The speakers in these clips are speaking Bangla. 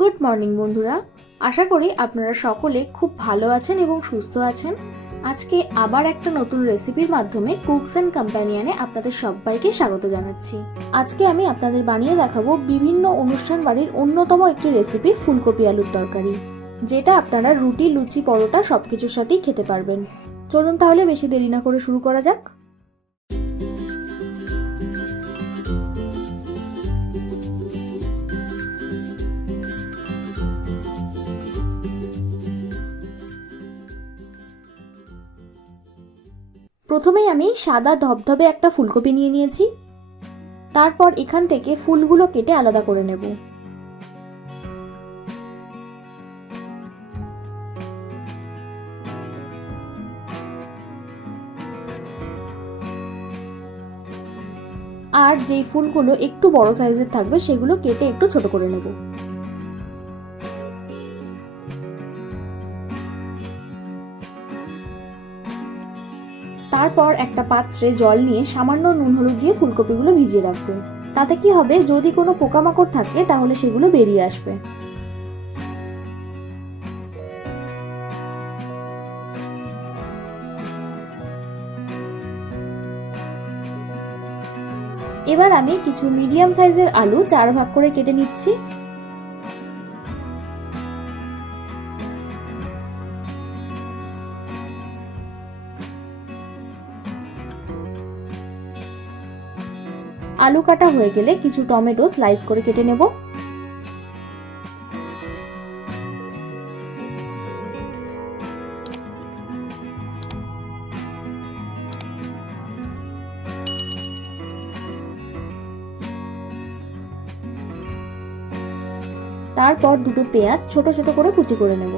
গুড মর্নিং বন্ধুরা, আশা করি আপনারা সকলে খুব ভালো আছেন এবং সুস্থ আছেন। আজকে আবার একটা নতুন রেসিপির মাধ্যমে কুকস অ্যান্ড কম্প্যানিয়নে আপনাদের সবাইকে স্বাগত জানাচ্ছি। আজকে আমি আপনাদের বানিয়ে দেখাবো বিভিন্ন অনুষ্ঠান বাড়ির অন্যতম একটি রেসিপি ফুলকপি আলুর তরকারি, যেটা আপনারা রুটি, লুচি, পরোটা সবকিছুর সাথেই খেতে পারবেন। চলুন তাহলে বেশি দেরি না করে শুরু করা যাক। প্রথমেই আমি সাদা ধবধবে একটা ফুলকপি নিয়ে নিয়েছি। তারপর এখান থেকে ফুলগুলো কেটে আলাদা করে নেব। আর যেই ফুলগুলো একটু বড় সাইজের থাকবে সেগুলো কেটে একটু ছোট করে নেব। তারপর একটা পাত্রে জল নিয়ে সামান্য নুন হলুদ দিয়ে ফুলকপিগুলো ভিজিয়ে রাখবো। তাতে কি হবে, যদি কোনো পোকামাকড় থাকে তাহলে সেগুলো বেরিয়ে আসবে। এবার আমি কিছু মিডিয়াম সাইজের আলু 4 ভাগ করে কেটে নিচ্ছি। আলু কাটা হয়ে গেলে কিছু টমেটো স্লাইস করে কেটে নেব। তারপর দুটো পেঁয়াজ ছোট ছোট করে কুচি করে নেব।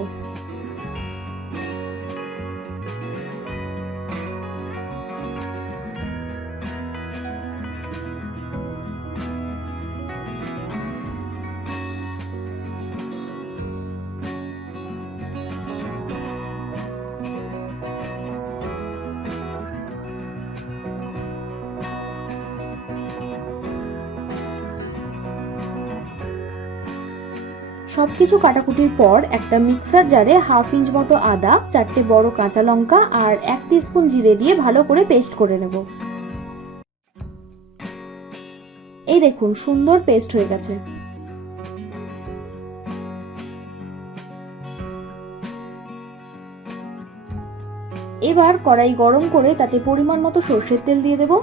সবকিছু কাটাকুটির পর একটা মিক্সার জারে 1/2 ইঞ্চ মতো আদা, 4টে বড় কাঁচা লঙ্কা আর 1 টিস্পুন জিরে দিয়ে ভালো করে পেস্ট করে নেব। এই দেখুন, সুন্দর পেস্ট হয়ে গেছে। এবার কড়াই গরম করে তাতে পরিমাণ মতো সরষের তেল দিয়ে দেব।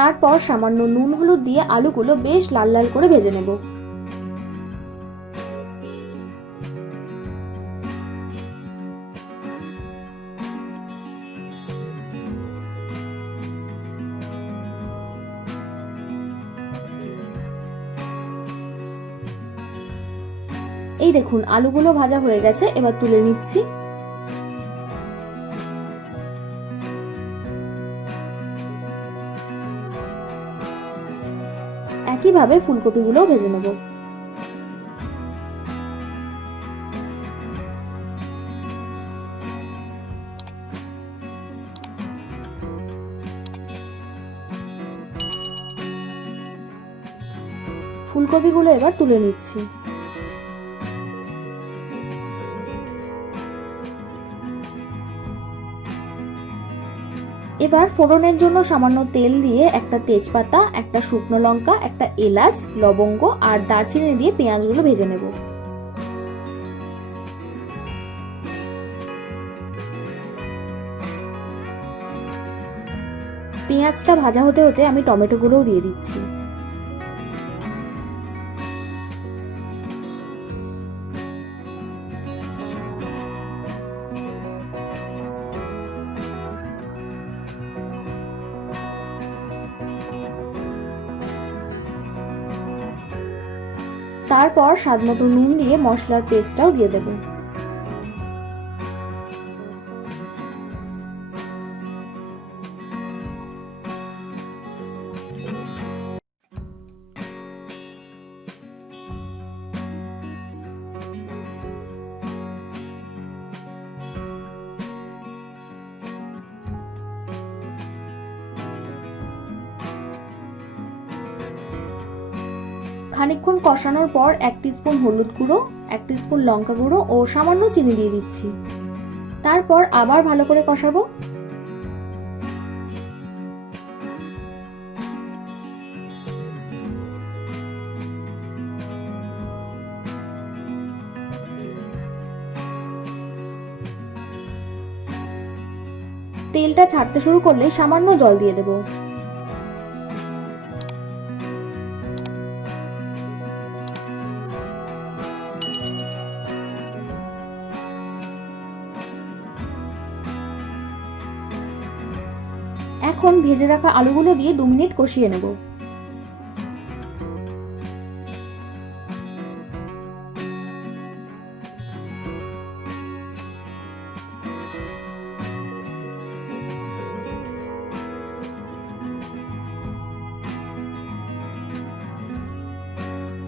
তারপর সামান্য নুন হলুদ দিয়ে আলুগুলো বেশ লাল লাল করে ভেজে নেব। এই দেখুন, আলুগুলো ভাজা হয়ে গেছে, এবার তুলে নিচ্ছি। একইভাবে ফুলকপিগুলো ভেজে নেব। ফুলকপিগুলো এবার তুলে নিচ্ছি। এবার ফোড়নের জন্য সামান্য তেল দিয়ে একটা তেজপাতা, একটা শুকনো লঙ্কা, একটা এলাচ, লবঙ্গ আর দারচিনি দিয়ে পেঁয়াজগুলো ভেজে নেব। পেঁয়াজটা ভাজা হতে হতে আমি টমেটোগুলোও দিয়ে দিচ্ছি। তারপর স্বাদমতো নুন দিয়ে মশলার পেস্টটাও দিয়ে দেব। খানিকক্ষণ কষানোর পর 1 টিস্পুন হলুদ গুঁড়ো, 1 টিস্পুন লঙ্কা গুঁড়ো ও সামান্য চিনি দিয়ে দিচ্ছি। তারপর আবার ভালো করে কষাবো। তেলটা ছাড়তে শুরু করলে সামান্য জল দিয়ে দেব। এখন ভেজে রাখা আলুগুলো দিয়ে 2 মিনিট কষিয়ে নেব।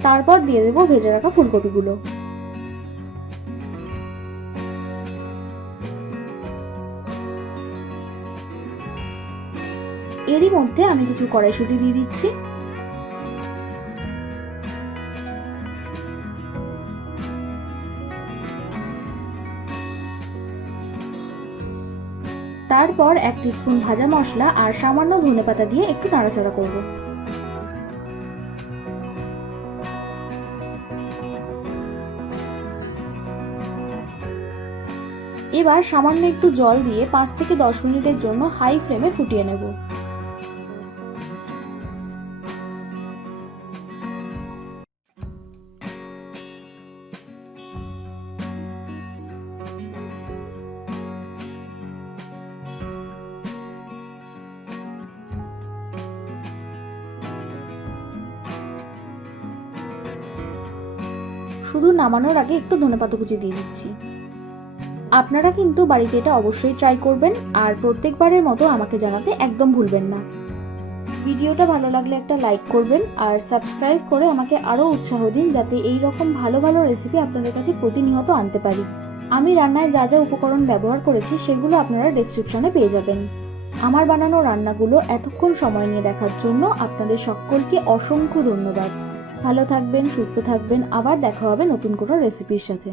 তারপর দিয়ে দেব ভেজে রাখা ফুলকপিগুলো। এরই মধ্যে আমি কিছু কড়াইশুঁটি দিয়ে দিচ্ছি। তারপর 1 টিস্পুন ভাজা মশলা আর সামান্য ধনেপাতা দিয়ে একটু নাড়াচাড়া করব। এবার সামান্য একটু জল দিয়ে 5 থেকে 10 মিনিটের জন্য হাই ফ্লেমে ফুটিয়ে নেব। শুধু নামানোর আগে একটু ধনেপাতা কুচি দিয়ে দিচ্ছি। আপনারা কিন্তু বাড়িতে এটা অবশ্যই ট্রাই করবেন আর প্রত্যেকবারের মতো আমাকে জানাতে একদম ভুলবেন না। ভিডিওটা ভালো লাগলে একটা লাইক করবেন আর সাবস্ক্রাইব করে আমাকে আরও উৎসাহ দিন, যাতে এই রকম ভালো ভালো রেসিপি আপনাদের কাছে প্রতিনিয়ত আনতে পারি। আমি রান্নায় যা যা উপকরণ ব্যবহার করেছি সেগুলো আপনারা ডেসক্রিপশনে পেয়ে যাবেন। আমার বানানো রান্নাগুলো এতক্ষণ সময় নিয়ে দেখার জন্য আপনাদের সকলকে অসংখ্য ধন্যবাদ। ভালো থাকবেন, সুস্থ থাকবেন, আবার দেখা হবে নতুন কোনো রেসিপির সাথে।